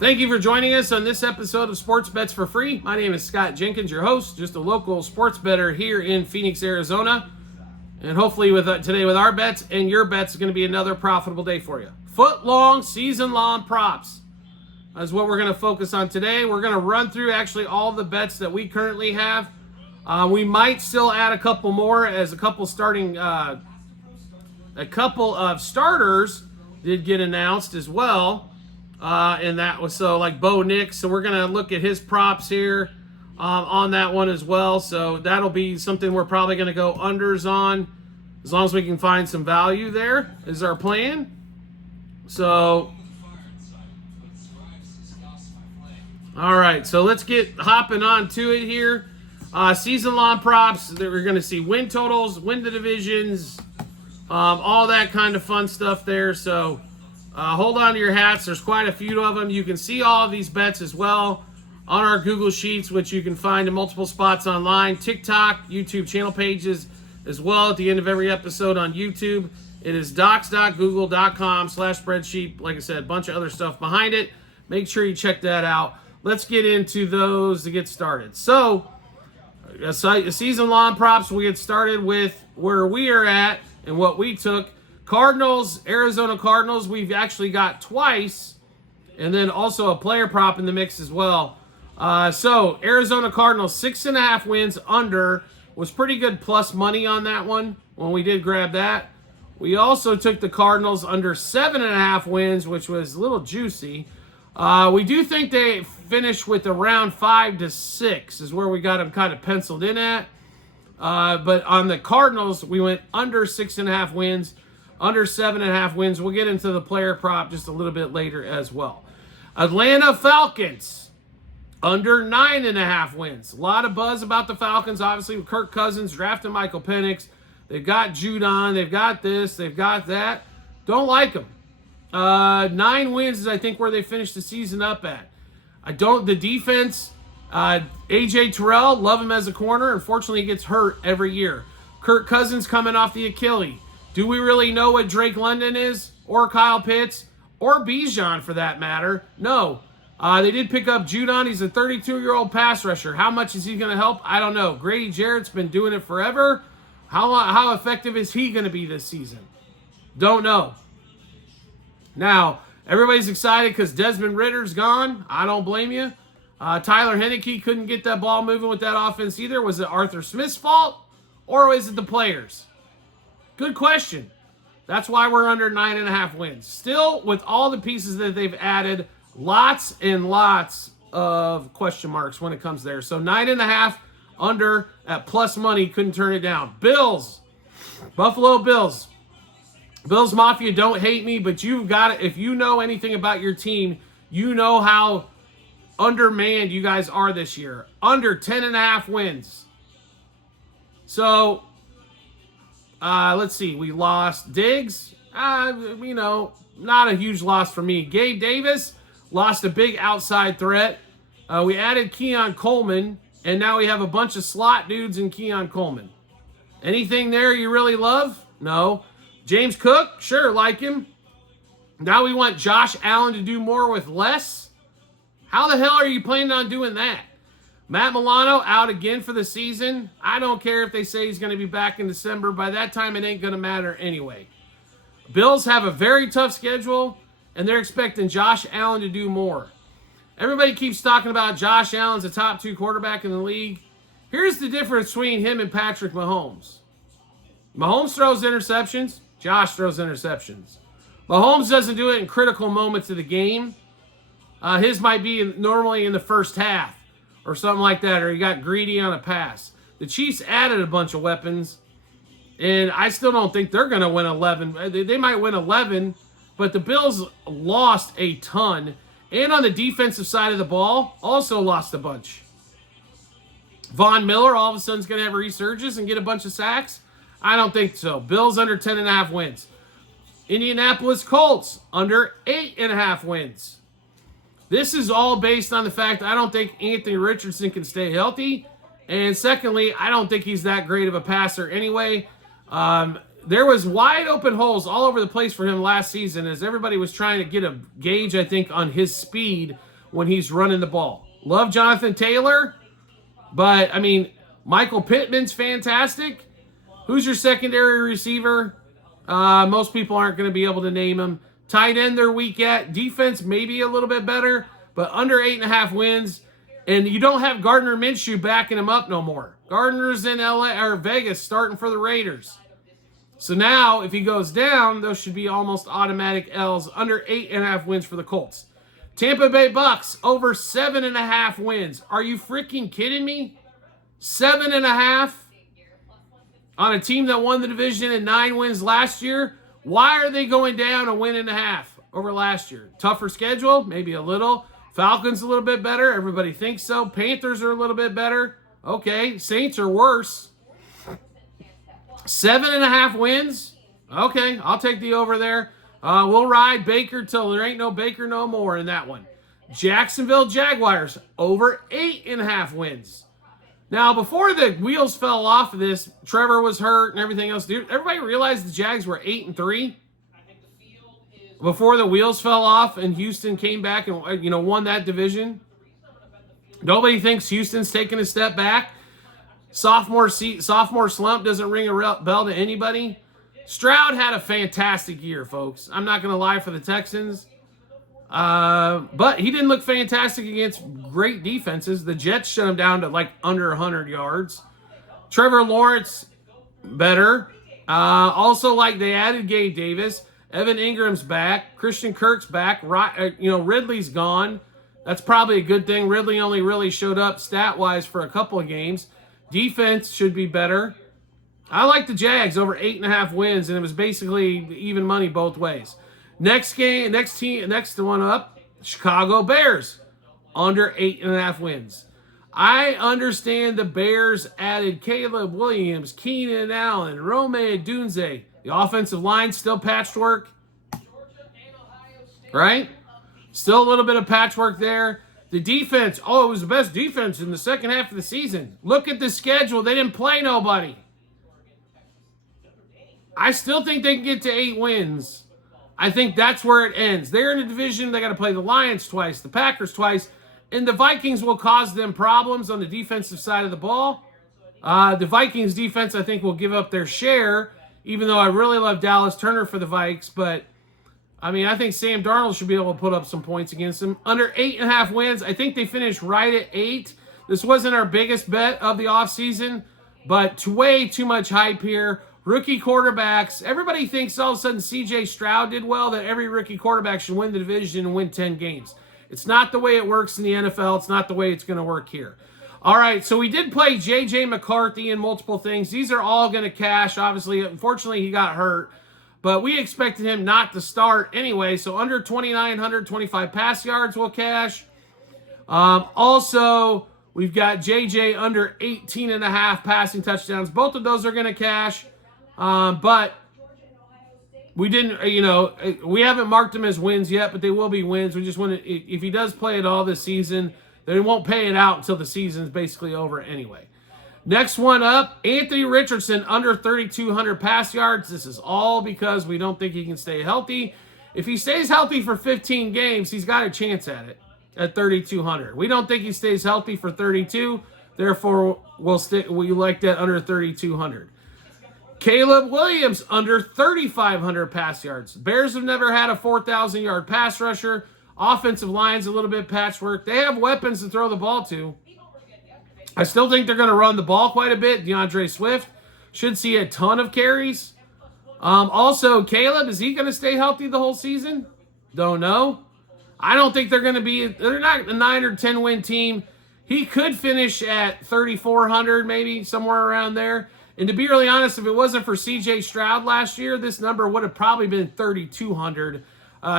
Thank you for joining us on this episode of Sports Bets for Free. My name is Scott Jenkins, your host, just a local sports bettor here in Phoenix, Arizona. And hopefully today with our bets and your bets is going to be another profitable day for you. Foot-long, season-long props is what we're going to focus on today. We're going to run through actually all the bets that we currently have. We might still add a couple more as a couple of starters did get announced as well. And that was like Bo Nix. So we're going to look at his props here on that one as well. So that'll be something we're probably going to go unders on as long as we can find some value there is our plan. So, all right. So let's get hopping on to it here. Season-long props that we're going to see win totals, win the divisions, all that kind of fun stuff there. So hold on to your hats. There's quite a few of them. You can see all of these bets as well on our Google Sheets, which you can find in multiple spots online, TikTok, YouTube channel pages as well at the end of every episode on YouTube. It is docs.google.com/spreadsheet. Like I said, a bunch of other stuff behind it. Make sure you check that out. Let's get into those to get started. So, season-long props, we get started with where we are at and what we took. Cardinals, Arizona Cardinals, we've actually got twice, and then also a player prop in the mix as well. So, Arizona Cardinals, 6.5 wins under, was pretty good plus money on that one when we did grab that. We also took the Cardinals under 7.5 wins, which was a little juicy. We do think they finished with around 5 to 6 is where we got them kind of penciled in at. But on the Cardinals, we went under 6.5 wins. Under 7.5 wins. We'll get into the player prop just a little bit later as well. Atlanta Falcons, under 9.5 wins. A lot of buzz about the Falcons, obviously, with Kirk Cousins drafting Michael Penix. They've got Judon. They've got this. They've got that. Don't like them. 9 wins is, I think, where they finished the season up at. The defense, A.J. Terrell, love him as a corner. Unfortunately, he gets hurt every year. Kirk Cousins coming off the Achilles. Do we really know what Drake London is? Or Kyle Pitts? Or Bijan, for that matter? No. They did pick up Judon. He's a 32-year-old pass rusher. How much is he going to help? I don't know. Grady Jarrett's been doing it forever. How effective is he going to be this season? Don't know. Now, everybody's excited because Desmond Ritter's gone. I don't blame you. Tyler Heineke couldn't get that ball moving with that offense either. Was it Arthur Smith's fault? Or was it the players? Good question. That's why we're under 9.5 wins. Still, with all the pieces that they've added, lots and lots of question marks when it comes there. So 9.5 under at plus money, couldn't turn it down. Bills, Buffalo Bills. Bills Mafia, don't hate me, but you've got it. If you know anything about your team, you know how undermanned you guys are this year. Under 10.5 wins. So, let's see. We lost Diggs. Not a huge loss for me. Gabe Davis lost a big outside threat. We added Keon Coleman, and now we have a bunch of slot dudes in Keon Coleman. Anything there you really love? No. James Cook? Sure, like him. Now we want Josh Allen to do more with less? How the hell are you planning on doing that? Matt Milano out again for the season. I don't care if they say he's going to be back in December. By that time, it ain't going to matter anyway. Bills have a very tough schedule, and they're expecting Josh Allen to do more. Everybody keeps talking about Josh Allen's a top 2 quarterback in the league. Here's the difference between him and Patrick Mahomes. Mahomes throws interceptions. Josh throws interceptions. Mahomes doesn't do it in critical moments of the game. His might be normally in the first half or something like that, or he got greedy on a pass. The Chiefs added a bunch of weapons, and I still don't think they're going to win 11. They might win 11, but the Bills lost a ton. And on the defensive side of the ball, also lost a bunch. Von Miller all of a sudden is going to have a resurgence and get a bunch of sacks? I don't think so. Bills under 10.5 wins. Indianapolis Colts under 8.5 wins. This is all based on the fact that I don't think Anthony Richardson can stay healthy. And secondly, I don't think he's that great of a passer anyway. there was wide open holes all over the place for him last season as everybody was trying to get a gauge, I think, on his speed when he's running the ball. Love Jonathan Taylor, but, I mean, Michael Pittman's fantastic. Who's your secondary receiver? Most people aren't going to be able to name him. Tight end they're weak at. Defense maybe a little bit better, but under 8.5 wins. And you don't have Gardner Minshew backing him up no more. Gardner's in LA or Vegas starting for the Raiders. So now, if he goes down, those should be almost automatic L's. Under 8.5 wins for the Colts. Tampa Bay Bucks over 7.5 wins. Are you freaking kidding me? 7.5 on a team that won the division and 9 wins last year. Why are they going down a win and a half over last year? Tougher schedule, maybe a little. Falcons a little bit better. Everybody thinks so. Panthers are a little bit better. Okay, Saints are worse. 7.5 wins. Okay, I'll take the over there. We'll ride Baker till there ain't no Baker no more in that one. Jacksonville Jaguars over 8.5 wins. Now, before the wheels fell off of this, Trevor was hurt and everything else. Dude, everybody realized the Jags were 8-3 before the wheels fell off and Houston came back and won that division. Nobody thinks Houston's taking a step back. Sophomore slump doesn't ring a bell to anybody. Stroud had a fantastic year, folks. I'm not going to lie for the Texans. But he didn't look fantastic against great defenses. The Jets shut him down to like under 100 yards. Trevor Lawrence, better. Also, like they added Gabe Davis. Evan Ingram's back. Christian Kirk's back. Ridley's gone. That's probably a good thing. Ridley only really showed up stat-wise for a couple of games. Defense should be better. I like the Jags over 8.5 wins, and it was basically even money both ways. Next one up, Chicago Bears, under 8.5 wins. I understand the Bears added Caleb Williams, Keenan Allen, Rome Odunze. The offensive line still patchwork, right? Still a little bit of patchwork there. The defense, it was the best defense in the second half of the season. Look at the schedule. They didn't play nobody. I still think they can get to 8 wins. I think that's where it ends. They're in a division. They got to play the Lions twice, the Packers twice, and the Vikings will cause them problems on the defensive side of the ball. The Vikings defense, I think, will give up their share, even though I really love Dallas Turner for the Vikes. But, I mean, I think Sam Darnold should be able to put up some points against them. Under 8.5 wins, I think they finished right at 8. This wasn't our biggest bet of the offseason, but way too much hype here. Rookie quarterbacks. Everybody thinks all of a sudden C.J. Stroud did well, that every rookie quarterback should win the division and win 10 games. It's not the way it works in the NFL. It's not the way it's going to work here. All right, so we did play J.J. McCarthy in multiple things. These are all going to cash. Obviously, unfortunately, he got hurt, but we expected him not to start anyway, so under 2,925 pass yards will cash. Also, we've got J.J. under 18.5 passing touchdowns. Both of those are going to cash. But we didn't, we haven't marked them as wins yet, but they will be wins. We just want to, if he does play it all this season, they won't pay it out until the season's basically over anyway. Next one up, Anthony Richardson under 3,200 pass yards. This is all because we don't think he can stay healthy. If he stays healthy for 15 games, he's got a chance at it at 3,200. We don't think he stays healthy for 32. Therefore, we like that under 3,200. Caleb Williams under 3,500 pass yards. Bears have never had a 4,000-yard pass rusher. Offensive line's a little bit patchwork. They have weapons to throw the ball to. I still think they're going to run the ball quite a bit. DeAndre Swift should see a ton of carries. Also, Caleb, is he going to stay healthy the whole season? Don't know. I don't think they're not a 9 or 10 win team. He could finish at 3,400, maybe somewhere around there. And to be really honest, if it wasn't for C.J. Stroud last year, this number would have probably been 3,200.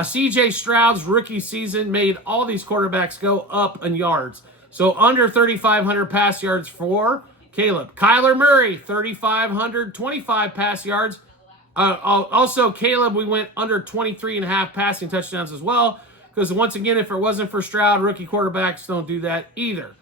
C.J. Stroud's rookie season made all these quarterbacks go up in yards. So under 3,500 pass yards for Caleb. Kyler Murray, 3,525 pass yards. Also, Caleb, we went under 23.5 passing touchdowns as well. Because once again, if it wasn't for Stroud, rookie quarterbacks don't do that either.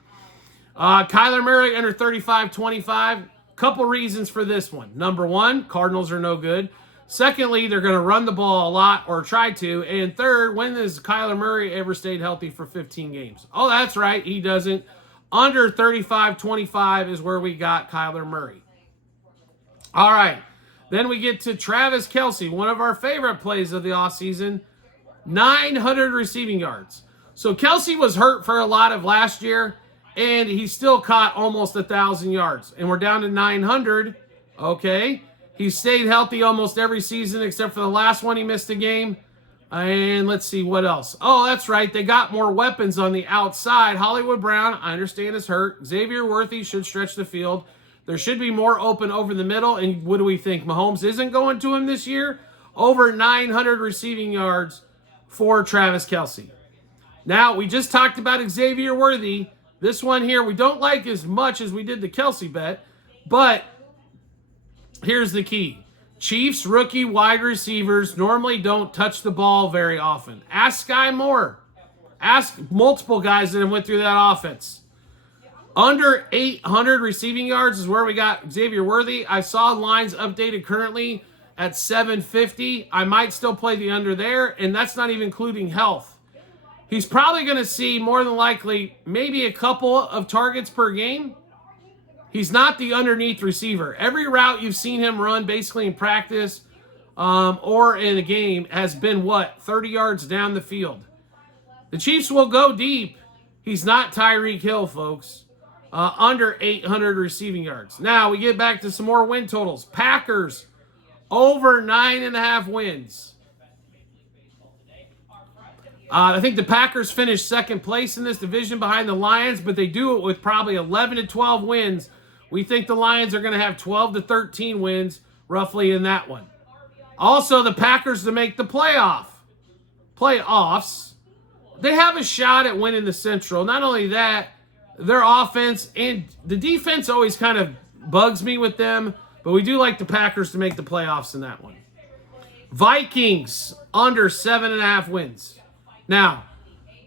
Kyler Murray under 3,525. Couple reasons for this one. Number one, Cardinals are no good. Secondly, they're going to run the ball a lot or try to. And third, when has Kyler Murray ever stayed healthy for 15 games? Oh, that's right. He doesn't. Under 35-25 is where we got Kyler Murray. All right. Then we get to Travis Kelce, one of our favorite plays of the offseason. 900 receiving yards. So Kelce was hurt for a lot of last year, and he still caught almost 1,000 yards. And we're down to 900. Okay. He stayed healthy almost every season except for the last one he missed a game. And let's see what else. Oh, that's right. They got more weapons on the outside. Hollywood Brown, I understand, is hurt. Xavier Worthy should stretch the field. There should be more open over the middle. And what do we think? Mahomes isn't going to him this year? Over 900 receiving yards for Travis Kelce. Now, we just talked about Xavier Worthy. This one here we don't like as much as we did the Kelce bet, but here's the key. Chiefs rookie wide receivers normally don't touch the ball very often. Ask Sky Moore. Ask multiple guys that have went through that offense. Under 800 receiving yards is where we got Xavier Worthy. I saw lines updated currently at 750. I might still play the under there, and that's not even including health. He's probably going to see more than likely maybe a couple of targets per game. He's not the underneath receiver. Every route you've seen him run basically in practice or in a game has been, 30 yards down the field. The Chiefs will go deep. He's not Tyreek Hill, folks. Under 800 receiving yards. Now, we get back to some more win totals. Packers, over 9.5 wins. I think the Packers finished second place in this division behind the Lions, but they do it with probably 11 to 12 wins. We think the Lions are going to have 12 to 13 wins, roughly, in that one. Also, the Packers to make the playoffs. They have a shot at winning the Central. Not only that, their offense and the defense always kind of bugs me with them, but we do like the Packers to make the playoffs in that one. Vikings, under 7.5 wins. Now,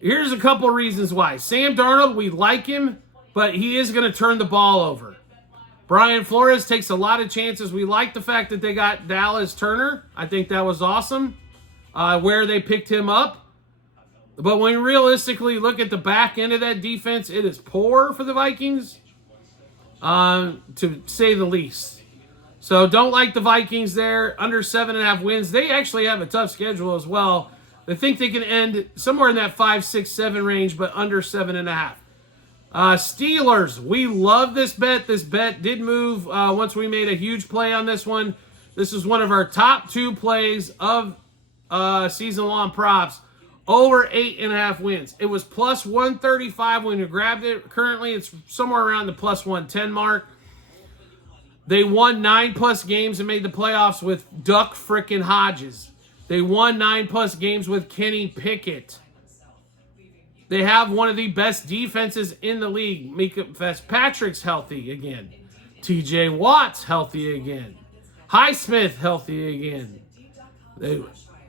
here's a couple reasons why. Sam Darnold, we like him, but he is going to turn the ball over. Brian Flores takes a lot of chances. We like the fact that they got Dallas Turner. I think that was awesome where they picked him up. But when you realistically look at the back end of that defense, it is poor for the Vikings, to say the least. So don't like the Vikings there. Under 7.5 wins. They actually have a tough schedule as well. They think they can end somewhere in that 5, 6, 7 range, but under 7.5. Steelers, we love this bet. This bet did move once we made a huge play on this one. This is one of our top 2 plays of season-long props. Over 8.5 wins. It was plus 135 when you grabbed it. Currently, it's somewhere around the plus 110 mark. They won 9+ games and made the playoffs with Duck frickin' Hodges. They won 9+ games with Kenny Pickett. They have one of the best defenses in the league. Mika Fitzpatrick's healthy again. TJ Watt's healthy again. Highsmith healthy again.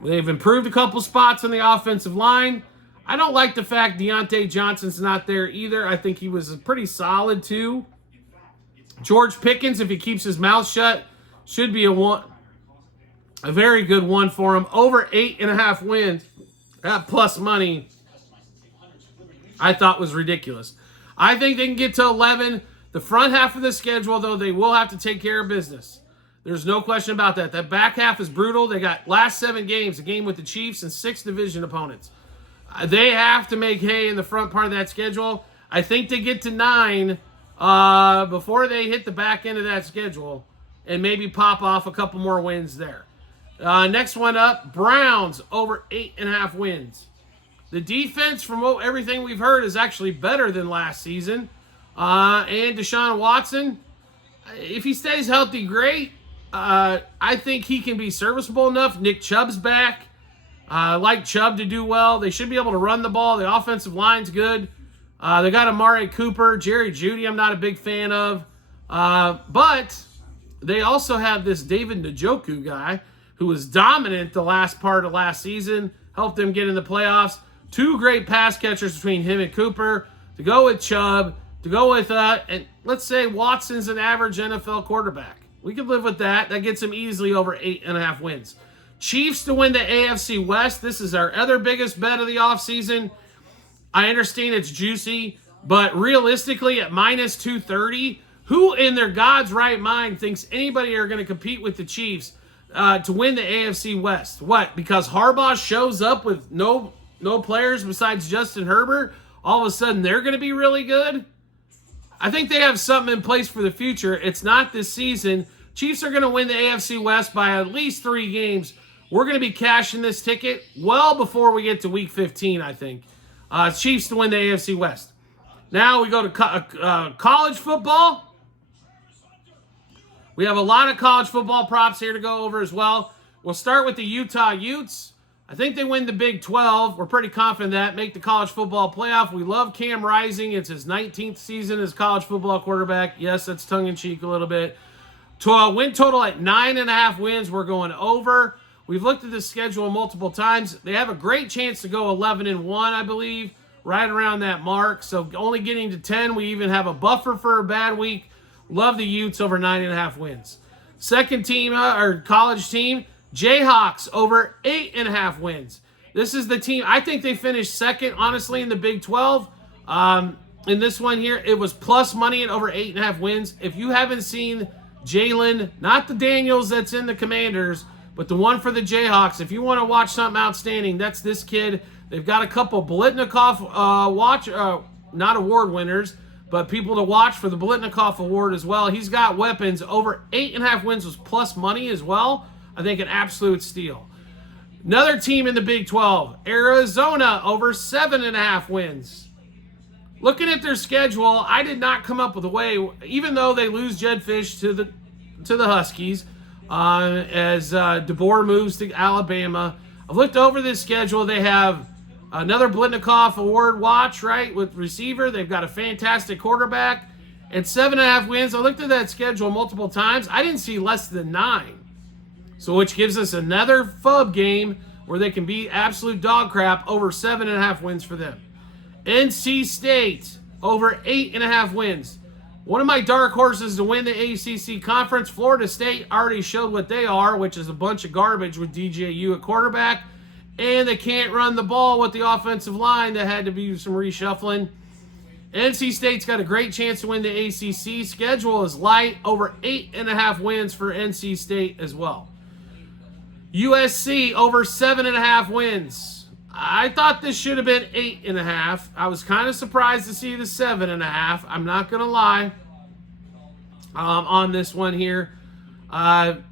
They've improved a couple spots on the offensive line. I don't like the fact Deontay Johnson's not there either. I think he was pretty solid too. George Pickens, if he keeps his mouth shut, should be a very good one for him. Over 8.5 wins at plus money, I thought was ridiculous. I think they can get to 11. The front half of the schedule, though, they will have to take care of business. There's no question about that. That back half is brutal. They got last 7 games, a game with the Chiefs and 6 division opponents. They have to make hay in the front part of that schedule. I think they get to 9 before they hit the back end of that schedule and maybe pop off a couple more wins there. Next one up, Browns, over 8.5 wins. The defense, from everything we've heard, is actually better than last season. And Deshaun Watson, if he stays healthy, great. I think he can be serviceable enough. Nick Chubb's back. I like Chubb to do well. They should be able to run the ball. The offensive line's good. They got Amari Cooper. Jerry Jeudy I'm not a big fan of. But they also have this David Njoku guy who was dominant the last part of last season, helped them get in the playoffs. 2 great pass catchers between him and Cooper. To go with Chubb, to go with, and let's say Watson's an average NFL quarterback. We could live with that. That gets him easily over 8.5 wins. Chiefs to win the AFC West. This is our other biggest bet of the offseason. I understand it's juicy, but realistically at minus 230, who in their God's right mind thinks anybody are going to compete with the Chiefs to win the AFC West? What? Because Harbaugh shows up with no players besides Justin Herbert, all of a sudden they're going to be really good? I think they have something in place for the future. It's not this season. Chiefs are going to win the AFC West by at least 3 games. We're going to be cashing this ticket well before we get to Week 15, I think. Chiefs to win the AFC West. Now we go to college football. We have a lot of college football props here to go over as well. We'll start with the Utah Utes. I think they win the Big 12. We're pretty confident that. Make the college football playoff. We love Cam Rising. It's his 19th season as college football quarterback. Yes, that's tongue-in-cheek a little bit. Win total at 9.5 wins. We're going over. We've looked at the schedule multiple times. They have a great chance to go 11-1, I believe, right around that mark. So only getting to 10. We even have a buffer for a bad week. Love the Utes over 9.5 wins. Second team, or college team, Jayhawks over 8.5 wins. This is the team. I think they finished second, honestly, in the Big 12. In this one here, it was plus money at over 8.5 wins. If you haven't seen Jalen, not the Daniels that's in the Commanders, but the one for the Jayhawks, if you want to watch something outstanding, that's this kid. They've got a couple Biletnikoff not award winners, but people to watch for the Biletnikoff Award as well. He's got weapons. Over 8.5 wins was plus money as well. I think an absolute steal. Another team in the Big 12, Arizona, over 7.5 wins. Looking at their schedule, I did not come up with a way, even though they lose Jedd Fisch to the Huskies, as DeBoer moves to Alabama. I've looked over this schedule. They have another Biletnikoff Award watch, right, with receiver. They've got a fantastic quarterback. And 7.5 wins. I looked at that schedule multiple times. I didn't see less than 9. So which gives us another FUB game where they can be absolute dog crap. Over 7.5 wins for them. NC State, over 8.5 wins. One of my dark horses to win the ACC Conference. Florida State already showed what they are, which is a bunch of garbage with DJU at quarterback. And they can't run the ball with the offensive line. That had to be some reshuffling. NC State's got a great chance to win the ACC. Schedule is light. Over 8.5 wins for NC State as well. USC, over 7.5 wins. I thought this should have been 8.5. I was kind of surprised to see the 7.5. I'm not going to lie on this one here. Notre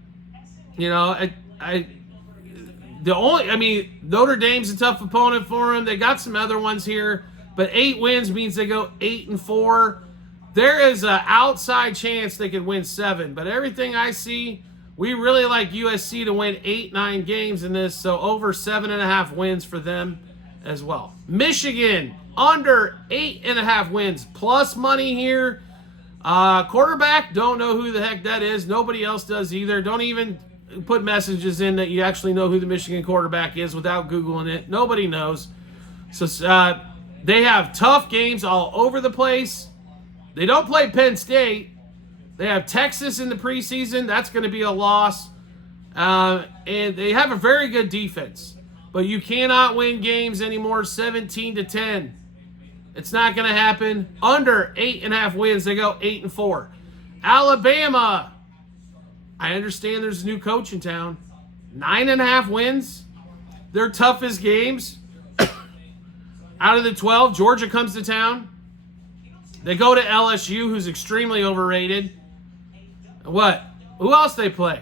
Dame's a tough opponent for them. They got some other ones here, but 8 wins means they go 8-4. There is an outside chance they could win 7, but everything I see, we really like USC to win 8-9 games in this, so over 7.5 wins for them as well. Michigan, under 8.5 wins, plus money here. Quarterback, don't know who the heck that is. Nobody else does either. Don't even put messages in that you actually know who the Michigan quarterback is without Googling it. Nobody knows. So they have tough games all over the place. They don't play Penn State. They have Texas in the preseason. That's going to be a loss. And they have a very good defense. But you cannot win games anymore 17-10. It's not going to happen. Under 8.5 wins, they go 8-4. Alabama, I understand there's a new coach in town. 9.5 wins. Their toughest games. Out of the 12, Georgia comes to town. They go to LSU, who's extremely overrated. What? Who else they play?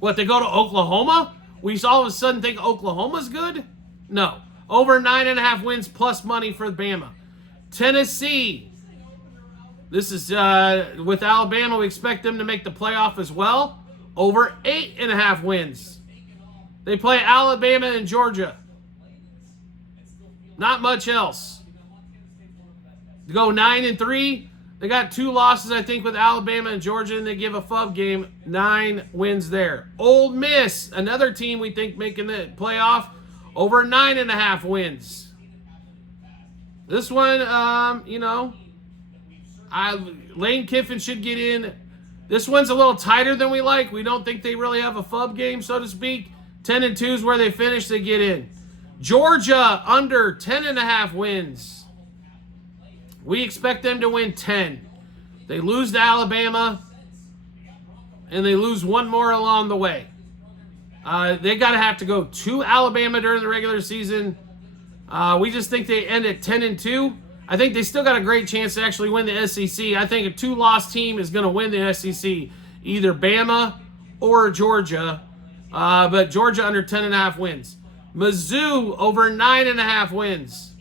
What, they go to Oklahoma? We all of a sudden think Oklahoma's good? No. Over 9.5 wins plus money for Bama. Tennessee. This is with Alabama. We expect them to make the playoff as well. Over 8.5 wins. They play Alabama and Georgia. Not much else. They go 9-3. They got 2 losses, I think, with Alabama and Georgia, and they give a FUB game. 9 wins there. Ole Miss, another team we think making the playoff, over 9.5 wins. This one, Lane Kiffin should get in. This one's a little tighter than we like. We don't think they really have a FUB game, so to speak. 10-2 is where they finish. They get in. Georgia under 10.5 wins. We expect them to win 10. They lose to Alabama, and they lose one more along the way. They got to have to go to Alabama during the regular season. We just think they end at 10-2. I think they still got a great chance to actually win the SEC. I think a 2-loss team is going to win the SEC, either Bama or Georgia. But Georgia under 10.5 wins. Mizzou over 9.5 wins.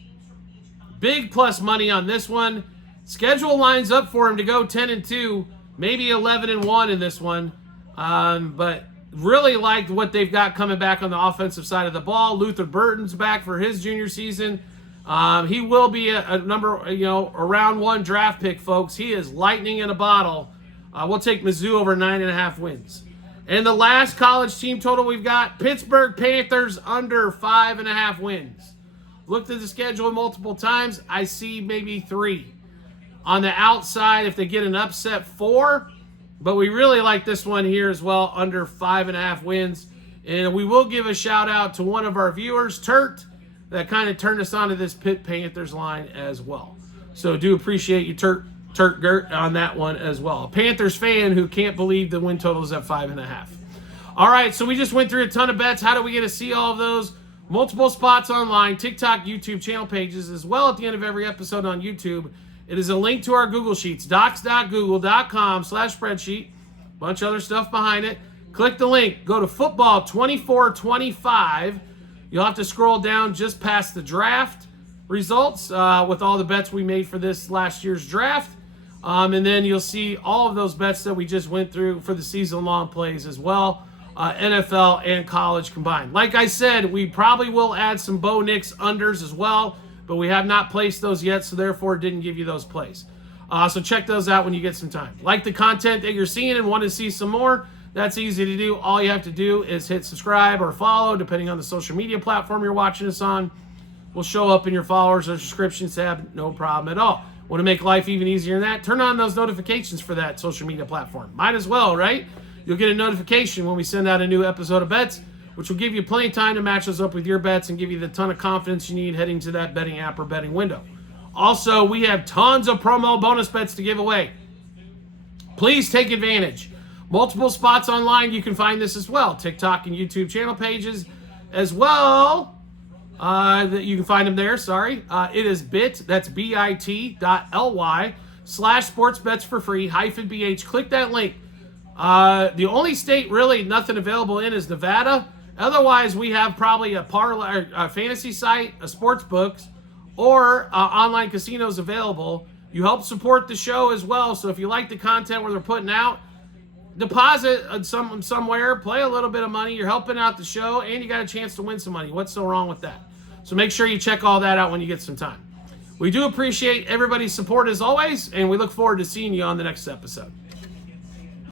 Big plus money on this one. Schedule lines up for him to go 10-2, maybe 11-1 in this one. But really liked what they've got coming back on the offensive side of the ball. Luther Burton's back for his junior season. He will be a round 1 draft pick, folks. He is lightning in a bottle. We'll take Mizzou over 9.5 wins. And the last college team total we've got, Pittsburgh Panthers under 5.5 wins. Looked at the schedule multiple times. I see maybe 3. On the outside, if they get an upset, 4. But we really like this one here as well, under 5.5 wins. And we will give a shout out to one of our viewers, Turt, that kind of turned us onto this Pitt Panthers line as well. So do appreciate you, Turt Gert, on that one as well. A Panthers fan who can't believe the win total is at 5.5. All right, so we just went through a ton of bets. How do we get to see all of those? Multiple spots online, TikTok, YouTube channel pages, as well at the end of every episode on YouTube. It is a link to our Google Sheets, docs.google.com/spreadsheet. Bunch of other stuff behind it. Click the link. Go to football 2425. You'll have to scroll down just past the draft results with all the bets we made for this last year's draft. And then you'll see all of those bets that we just went through for the season-long plays as well, NFL and college combined. Like I said, we probably will add some Bo Nix unders as well, but we have not placed those yet, so therefore didn't give you those plays. So check those out when you get some time. Like the content that you're seeing and want to see some more, that's easy to do. All you have to do is hit subscribe or follow, depending on the social media platform you're watching us on. Will show up in your followers or subscriptions tab, no problem at all. Want to make life even easier than that? Turn on those notifications for that social media platform. Might as well, right? You'll get a notification when we send out a new episode of bets, which will give you plenty of time to match those up with your bets and give you the ton of confidence you need heading to that betting app or betting window. Also, we have tons of promo bonus bets to give away. Please take advantage. Multiple spots online, you can find this as well. TikTok and YouTube channel pages as well. That you can find them there, sorry. It is that's bit.ly/sportsbets for free -BH. Click that link. The only state really nothing available in is Nevada. Otherwise, we have probably a parlay, a fantasy site, a sports books, or online casinos available. You help support the show as well. So if you like the content where they're putting out, deposit somewhere, play a little bit of money. You're helping out the show, and you got a chance to win some money. What's so wrong with that? So make sure you check all that out when you get some time. We do appreciate everybody's support as always, and we look forward to seeing you on the next episode.